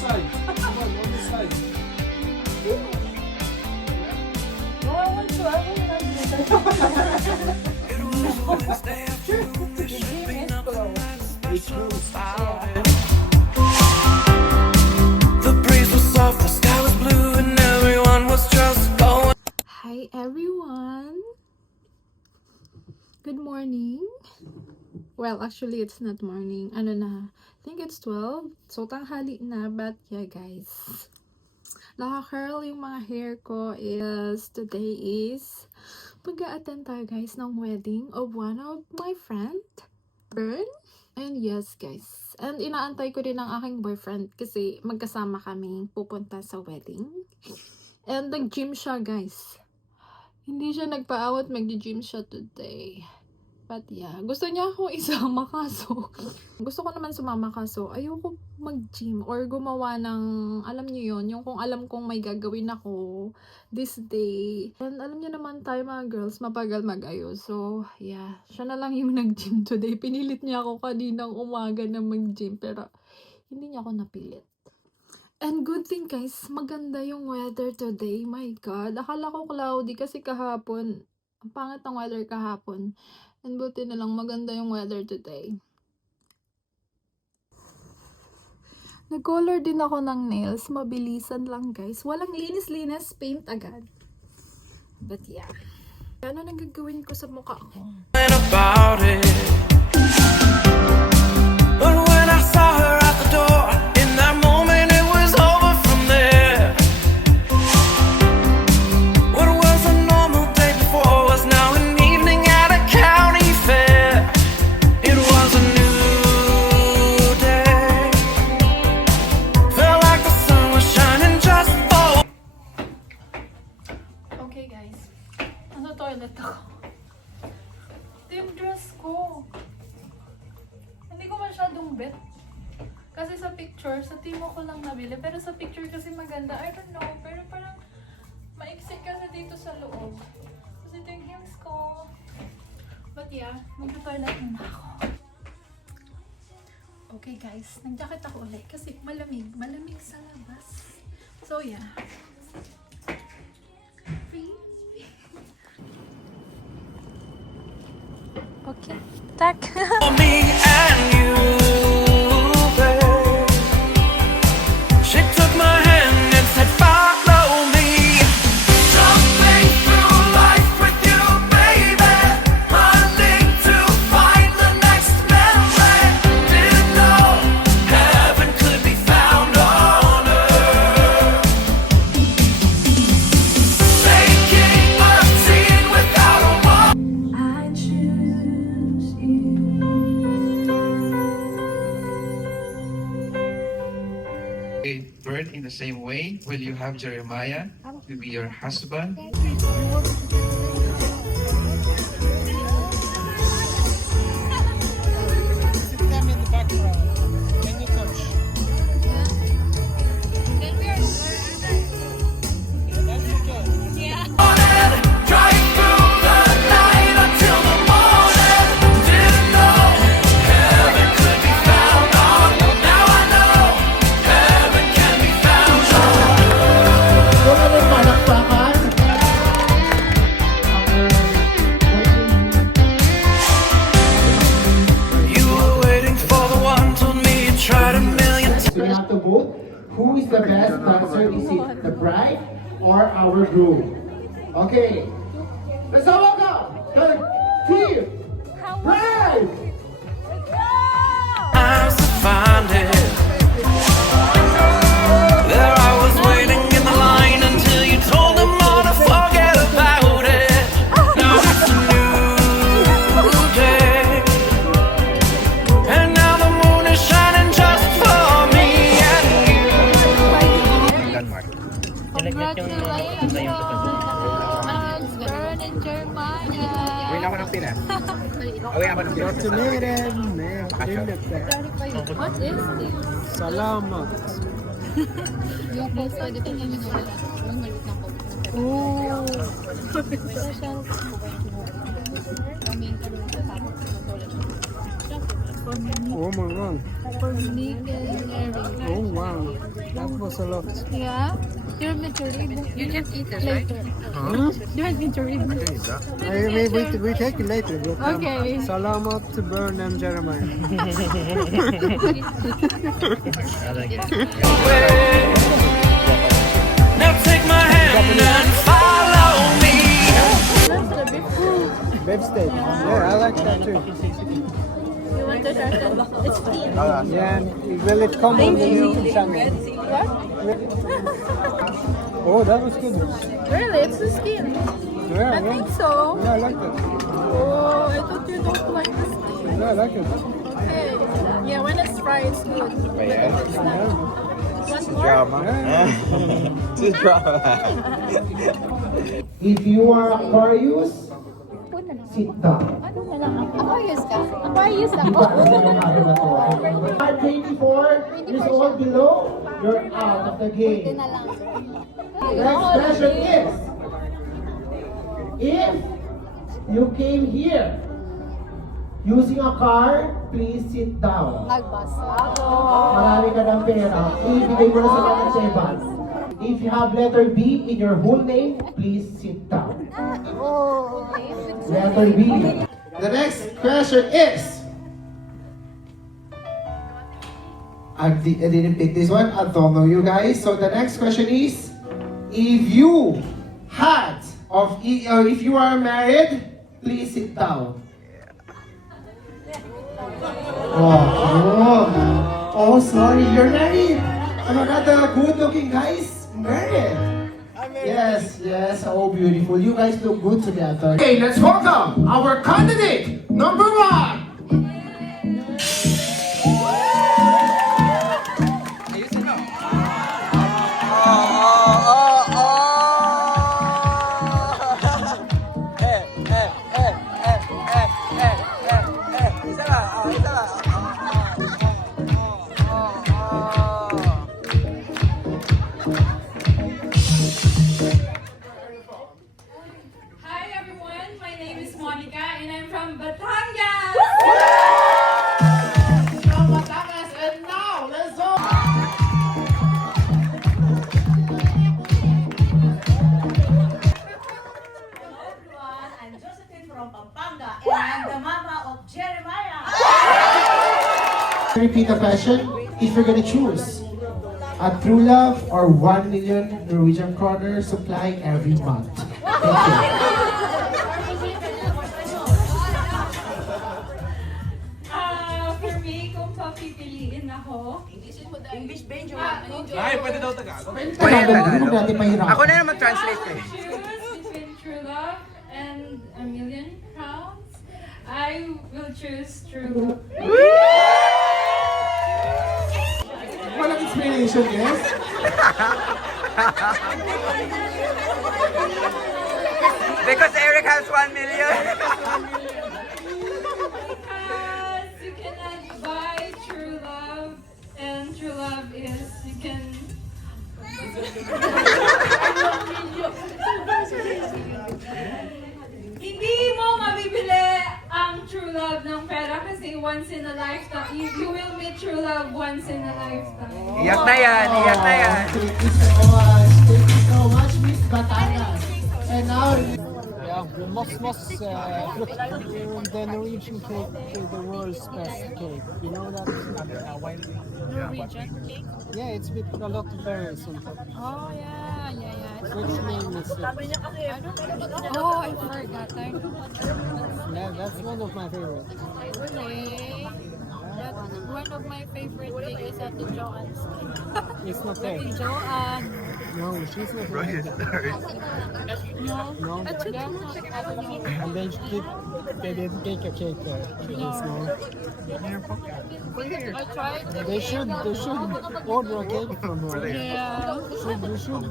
side. Come on this side. No, I want to. I will not do that. The gym is closed. It's closed. Yeah. The breeze was soft, the sky was blue, and everyone was just going. Hi everyone! Good morning! Well, actually it's not morning. Ano na? I think it's 12. So, tanghali na. But yeah guys. Naka-curl yung mga hair ko is today is mag-a-attend tayo guys ng wedding of one of my friend, Bern. And yes guys. And inaantay ko din ang aking boyfriend kasi magkasama kami pupunta sa wedding. And nag-gym siya guys. Hindi siya nagpaawat, mag-gym siya today. But yeah, gusto niya ako isama kaso. Gusto ko naman sumama kaso ayoko mag-gym or gumawa ng, alam niyo yon, yung kung alam kong may gagawin ako this day. And alam niyo naman tayo mga girls, mapagal mag-ayos. So yeah, siya na lang yung nag-gym today. Pinilit niya ako kaninang umaga na mag-gym pero hindi niya ako napilit. And good thing guys, maganda yung weather today. My God, akala ko cloudy kasi kahapon, ang pangit ng weather kahapon. And buti na lang maganda yung weather today. Nag-color din ako ng nails. Mabilisan lang guys. Walang linis-linis, paint agad. But yeah. Ano nang gagawin ko sa mukha ko? About it. But when I saw her at the door, in that moment it was over from there. What was a normal day before was now an evening at a county fair. It was a new day. Felt like the sun was shining just for. Okay guys. Ano toilet ako? Ito yung dress ko. Hindi ko masyadong bet. Kasi sa picture, sa Timo ko lang nabili. Pero sa picture kasi maganda. I don't know. Pero parang maiksi kasi dito sa loob. Kasi ito yung heels ko. But yeah, mag-toilet muna ako. Okay guys, nag-jacket ako ulit. Kasi malamig. Malamig sa labas. So yeah. Okay. Tak. Me and you, babe. She took my hand and said, follow me. Jumping through life with you, baby. Running to find the next memory. Didn't know heaven could be found on earth. Making a scene without a wall. I choose you. Bird, in the same way, will you have Jeremiah to be your husband? Come in the background. Can you touch? That's okay. Drive through the night until the morning. Didn't know heaven could be found on. Now I know heaven can be found on. You were waiting for the one, told me you tried a million times. So you have to vote. Who is the best dancer? Is it the bride or our groom? Okay. Let's all welcome the team bride. Times to find it. There I was waiting in the line until you told them all to forget about it. Now it's a new day, and now the moon is shining just for me and you. Congratulations! Bern and Jeremiah! Wala ako ng pina. Congratulated, man. What is this? Salamat. Yung post ko, dito niya yung wala. Yung malit na po. Oh. Oh my god. For Nick and Eric. Oh wow. That was a lot. Yeah? You want me to read? You can eat it later. Huh? You want me to read? We take it later. But, Okay. Salamat to Bern and Jeremiah. Now take my hand and follow me. Beef steak. Yeah, I like that too. You want to try it? It's free. Yeah, will it come on the YouTube channel? Oh, that was good. Really? It's the skin. Yeah, I think so. Yeah, I like that. Oh, I thought you don't like the skin. Yeah, I like it. Okay. Yeah, when it's fried, it's good. One more? If you are Aquarius, sit down. Aquarius ka? Aquarius ako. At 24 years old below, you're out of the game. Na lang. Next question is, if you came here using a car, please sit down. Nagbas. Marami ka ng pera, ibigay mo na sa mga Chevan. If you have letter B in your whole name, please sit down. Oh. Letter B. The next question is, I didn't pick this one. I don't know you guys. So the next question is, if you had or if you are married, please sit down. Oh, sorry, you're married. Ano na the good-looking guys married? Yes, oh beautiful. You guys look good together. Okay, let's welcome our candidate number 1. Hi everyone, my name is Monica and I'm from Batangas. From Batangas, and now let's go. Everyone, I'm Josephine from Pampanga and I'm the mama of Jeremiah. Repeat the question. If you're gonna choose a true love or 1 million Norwegian kroner supply every month. Thank you. For me, kung papipiliin ako, English Benjo. Ako na naman translate ko choose between true love and a million crowns, I will choose true love. Walang explanation, yes? Because Eric has 1 million. Because you cannot buy true love, and true love is you can. Hindi mo mabibili ang true love ng pera kasi once in a lifetime. You will meet true love once in a lifetime. Iyak na yan, iyak na yan. Thank you so much. Thank you so much, Miss Batangas. And now, Yeah, Moss frukt. The Norwegian cake is the world's best cake. You know that? Norwegian cake? Yeah, it's with a lot of berries on top. Oh, yeah. Which name is it? I don't know. Oh, I forgot. Yeah, that's one of my favorites. Really? That's one of my favorite cake is at the Joann's cake. It's not there. The Joann. No, she's not there. No. No. I took I don't know. And they didn't take a cake there. It's small. I tried the They should order a cake from her. Yeah. You should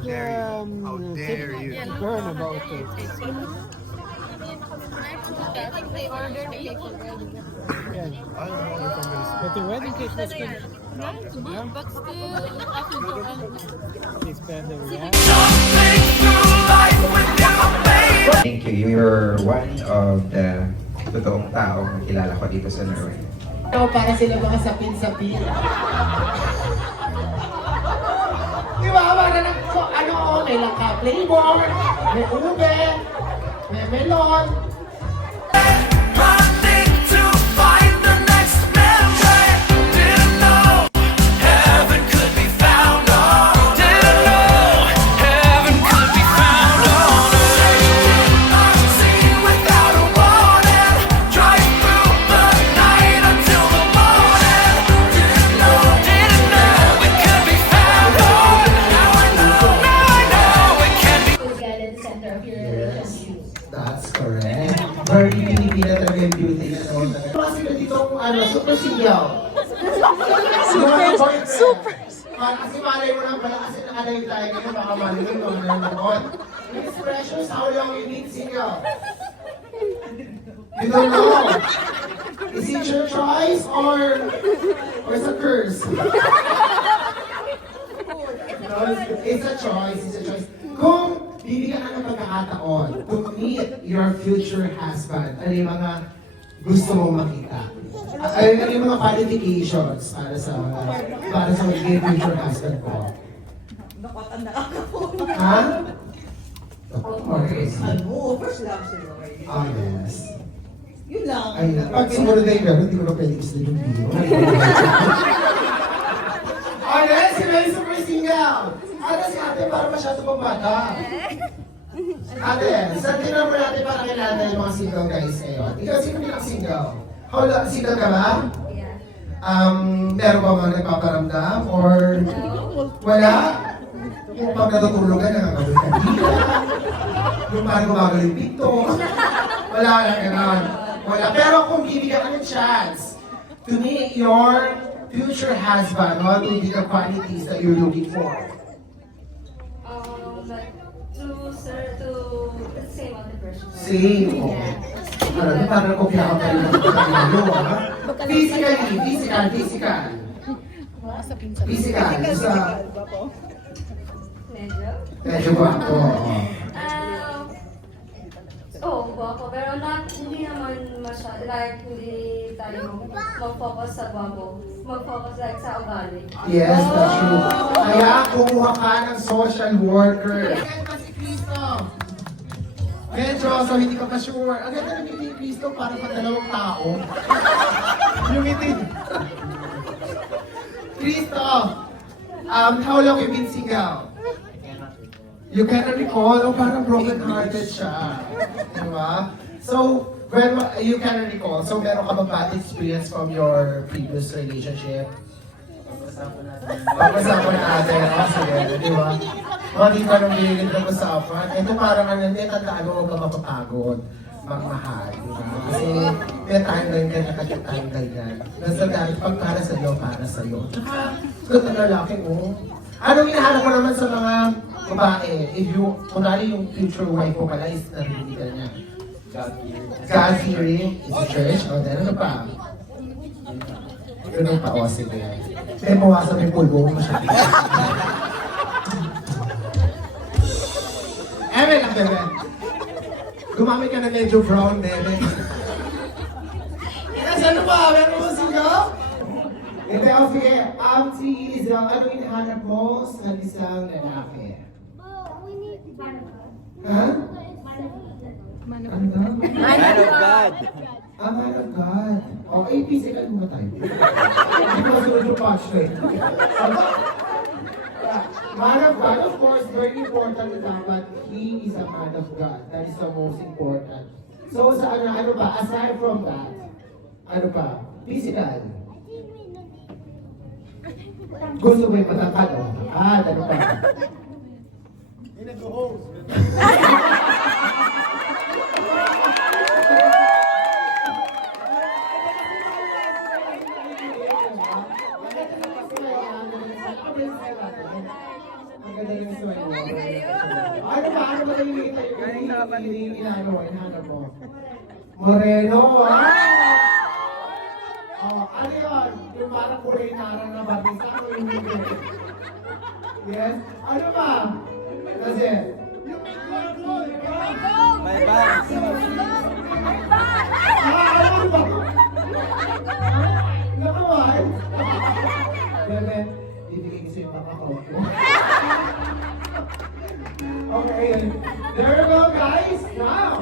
burn about it. I think they ordered cake already. Yeah. But the wedding cake was good. Yeah, it's good, but still, after Joann. It's better, yeah. Something through life with you, baby. Thank you. You're one of the totoong taong kilala ko dito sa Norway. Ito para sila mga sapin-sapin. Di ba? Para na, so, ano, may langka flavor, may ube, may melon. Running to find the next memory. Didn't know heaven could be found on. Didn't know heaven could be found on earth. Unseen without a warning, drive through the night until the morning. Didn't know it could be found on. Now I know it can be. Get at the center of your relationship. That's correct. Very Pilipina talaga yung beauty na naman talaga. Kasi sila dito ano, super sinyaw. Super. Kasi malay mo lang pala kasi nakalayo tayo ngayon, baka malay mo mga nanonood. Miss Precious, how long you been single? You don't know. Is it your choice or it's a curse? No, it's a choice. It's a choice. Kung bibigyan ka ng pagkakataon to meet your future husband, ano yung mga gusto mong makita? Ano yung mga qualifications para sa magiging future husband ko? Nakatanda ka po. Ha? Of course. Ano? First love sila. Ah, yes. Yun lang. Ay, pag sumunod na yung gano'n, hindi ko na pwede gusto yung video. Okay, sila yung super single. Ano si ate para masyado pang bata? Ate, saan tinamor natin para kilala yung mga single guys ngayon? Ikaw, sino bilang single? How long, single ka ba? Yeah. Meron ba mga nagpaparamdam? Or wala? Yung pag natutulog ka, nakakawin ka dito. Yung parang gumagal yung pito. Wala na gano'n. Wala. Pero kung bibigyan ka ng chance to meet your future husband, what will be the qualities that you're looking for? Let's say about the person. Same. Okay. Ano, parang kopya ka pa rin ng pagkakalo, ha? Physical. Physical. Medyo? Medyo gwapo. Guwapo. Pero hindi naman masyado. Like, hindi tayo mag-focus sa guwapo. Mag-focus like sa ugali. Yes, that's true. Kaya kumuha ka ng social worker. Ayan pa si Cristo. Medyo, so hindi ka pa sure. Ang ganda ng ngiti ni Cristo para pa dalawang tao. Yung ngiti. Cristo, how long you been single? You cannot recall? Oh, parang broken-hearted siya. Diba? So, when you cannot recall, so meron ka bang bad experience from your previous relationship? Pag-usapan natin. Sige, di ba? Hindi ka nang biligin na usapan. Ito parang ano, hindi, tandaan mo, huwag ka mapapagod. Magmahal, di ba? Kasi may timeline ka na timeline. Nasa dahil pag para sa'yo, para sa'yo. Tsaka, ganda na lalaki mo. Anong hinahanap mo naman sa mga babae? If you, kunwari yung future wife mo pala is narinig ka niya. God-fearing, is a church, o then ano pa? Ganun pa, o sige. Kaya mawasan mo yung pulbo mo masyado. Ewan lang, bebe. Gumamit ka na medyo brown, bebe. Yes, ano ba? Meron mo sigaw? Bebe, o sige. Si Liza, ano hinahanap mo sa isang lalaki? Ha? Man of God. Ah, man of God. Okay, physical mo tayo. Hindi ko masunod yung punchline. Man of God, of course, very important na dapat he is a man of God. That is the most important. So, sa ano ba? Aside from that, ano pa? Physical. Gusto mo yung matangkad o? Ano pa? Ano ba yung hinahanap mo? Moreno, ano yun? Yung parang kurinarang na batisa o yung hindi? Yes? Ano ba? Kasi, My bad. ano ba? Bebe, bibigay ko sa'yo pakakaw ko. Okay, there we go guys. Wow!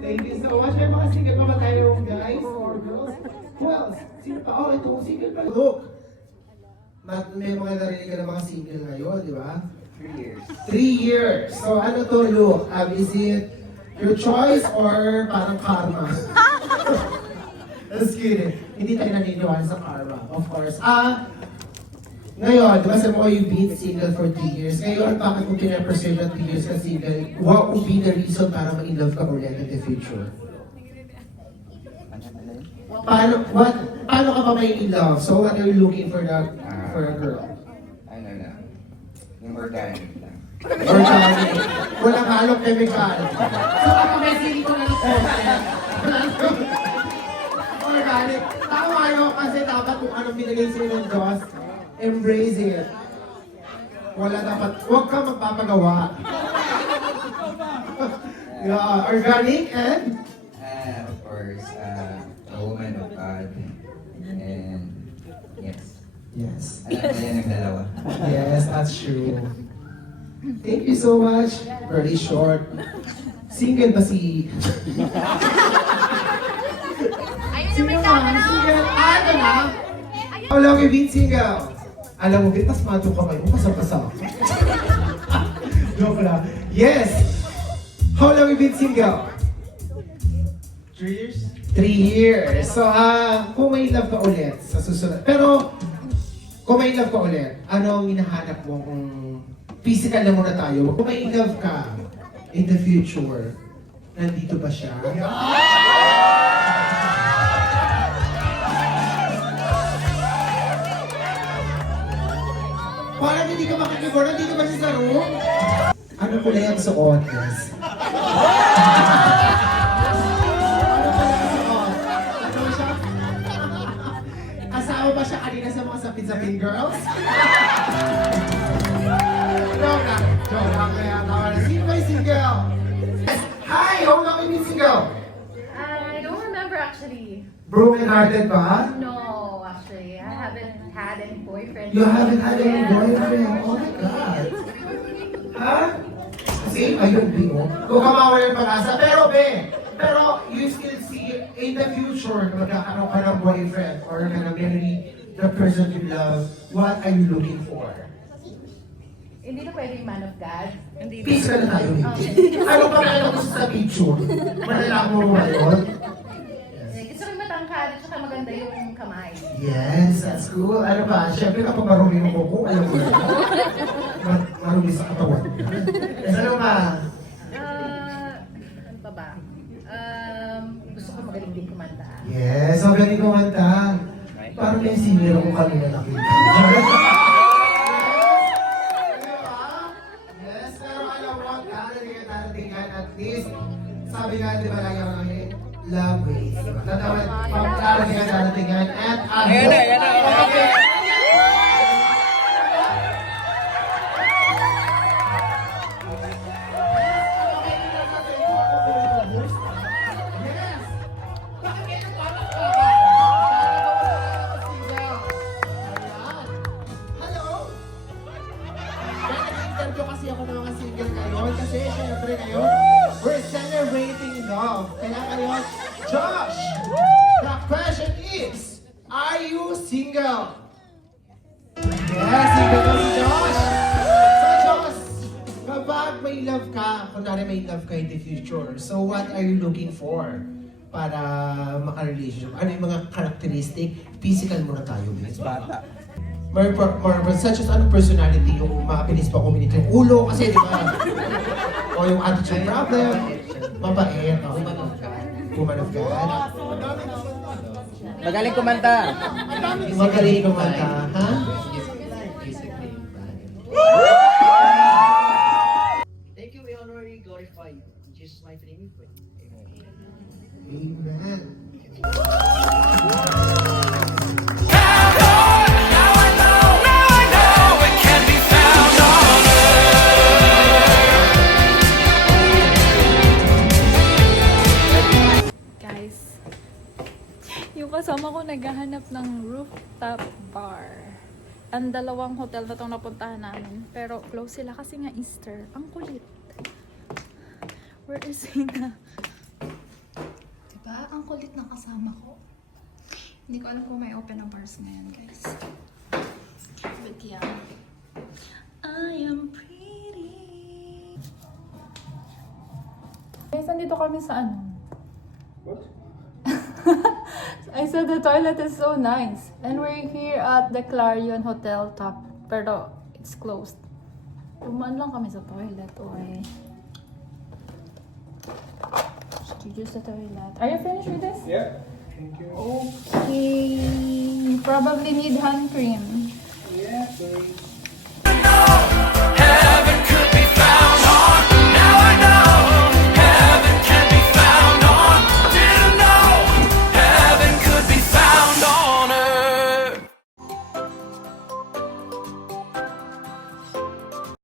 Thank you so much. May mga single pa ba tayo guys or girls? Who else? Sino pa? Oh, ito, single pa. Look! May mga narinig ka ng mga single ngayon, di ba? 3 years. 3 years. So ano to, Luke? Is it your choice or parang karma? Just kidding. Hindi tayo naniniwala sa karma, of course. Ngayon, di ba sabi mo you've been single for 3 years. Ngayon, bakit mo pinapursue na 3 years ka single? What would be the reason para ma-in-love ka ulit in the future? Paano ka pa may in-love? So, what are you looking for for a girl? Ano na? Yung organic lang. Organic. Walang halong chemical. So, kapag may sili ko na organic. Tama yun kasi dapat kung anong binigay sa'yo ng Diyos, embrace it. Wala dapat, huwag ka magpapagawa. Yeah, organic and? Of course, a woman of God. And yes. Yes. Alam mo yan ang dalawa. Yes, that's true. Thank you so much. Very short. Single ba si... Single na, single. Ano na? How long you been single? Alam mo, mas mato ka kayo. Pasang-pasang. Joke lang. Yes! How long you been single? 3 years? 3 years. So, kung may love ka ulit sa susunod. Pero, kung may love ka ulit, ano ang hinahanap mo kung physical na muna tayo? Kung may love ka in the future, nandito ba siya? Parang hindi ka makikibor, nandito ba siya sa room? Ano kulay ang suot? Yes. Kasama ba siya kanina sa mga sapin-sapin girls? Joke lang. Joke lang kaya tawa na. Sino ba yung single? Yes. Hi! How long have you been single? I don't remember actually. Broken hearted ba? No, actually. I haven't had any boyfriend. You haven't had any boyfriend? Oh my God. Ha? Kasi ayun, Bi, oh. Huwag ka mawala ng pag-asa. Pero you still see in the future, magkakaroon ka ng boyfriend or ka na marry the person you love, what are you looking for? Hindi na pwede yung man of God. Peace ka na tayo. Ano pa kaya gusto sa picture? Malalaman mo ba yun? Gusto ko yung matangkad at saka maganda yung kamay. Yes, that's cool. Ano ba? Siyempre kapag marumi yung kuko, alam mo na. Marumi sa katawan. Ano ba? Ano pa ba? Gusto ko magaling din kumanta. Yes, magaling kumanta. Parang may senior ako kanina nakita. Yes, pero alam mo, darating at least, sabi nga, di ba lagi ako namin, love ways. Tatawag, darating at Ayan na. Okay. Kasi ako ng mga single ngayon kasi syempre ngayon we're celebrating love. Kaya ngayon, Josh, the question is, are you single? Yes, single na si Josh. So Josh, kapag may love ka, kunwari may love ka in the future, so what are you looking for para maka-relationship? Ano yung mga characteristic? Physical muna tayo, please. Bata. More such as ano personality, yung mabilis pa communicate yung ulo kasi di ba? O yung attitude problem, mabait. Woman of God. Magaling kumanta. Magaling kumanta, ha? Thank you, we honor you, glorify you. In Jesus' mighty name we pray. Amen. Yung kasama ko naghahanap ng rooftop bar. ang dalawang hotel na itong napuntahan namin. Pero close sila kasi nga Easter. Ang kulit. Where is Zena? Diba? Ang kulit ng kasama ko. Hindi ko alam kung may open ang bars ngayon, guys. But yeah. I am pretty. Guys, nandito kami sa ano? What? I said the toilet is so nice. And we're here at the Clarion Hotel top. Pero it's closed. Tumaan lang kami sa toilet. Okay. Just to use the toilet. Are you finished with this? Yeah. Thank you. Okay. You probably need hand cream. Yeah, please.